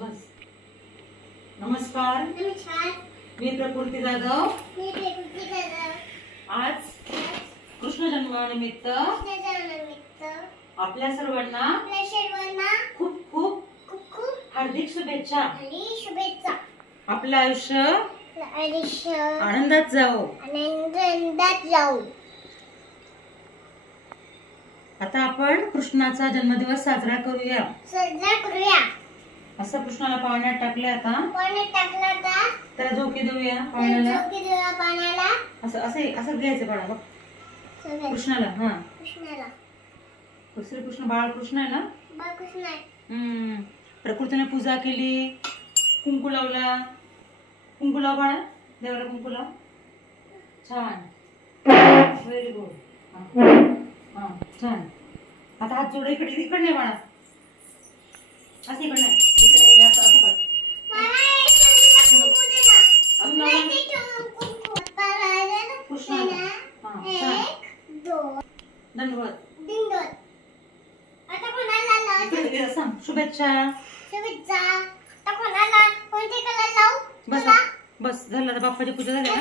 बस. नमस्कार. मी प्रकृती जाधव. आज कृष्ण जन्मानिमित्त आपल्या सर्वांना खूप खूप हार्दिक शुभेच्छा. आपलं आयुष्य आनंदात जाओ. आता आपण कृष्णाचा जन्मदिवस साजरा करूया. असं कृष्णाला पाण्यात टाकले. आता त्याला झोके देऊया. पाण्याला असं असं घ्यायचं बाळा बघ. कृष्णाला. हा श्रीकृष्ण बाळकृष्ण आहे ना. प्रकृतीने पूजा केली. कुंकू लावला. कुंकू लाव बाळा. देवाला कुंकू लाव. छान. Very good. हा छान. आता हात जोड. इकडे नाही बाळा. असं इकडे नाही. असं कर. कृष्णाला. धन्यवाद. शुभेच्छा. बस बस झालं. बाप्पाची पूजा झाली ना.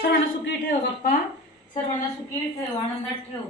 सर्वांना सुखी ठेव बाप्पा. सर्वांना सुखी ठेव. आनंदात ठेव.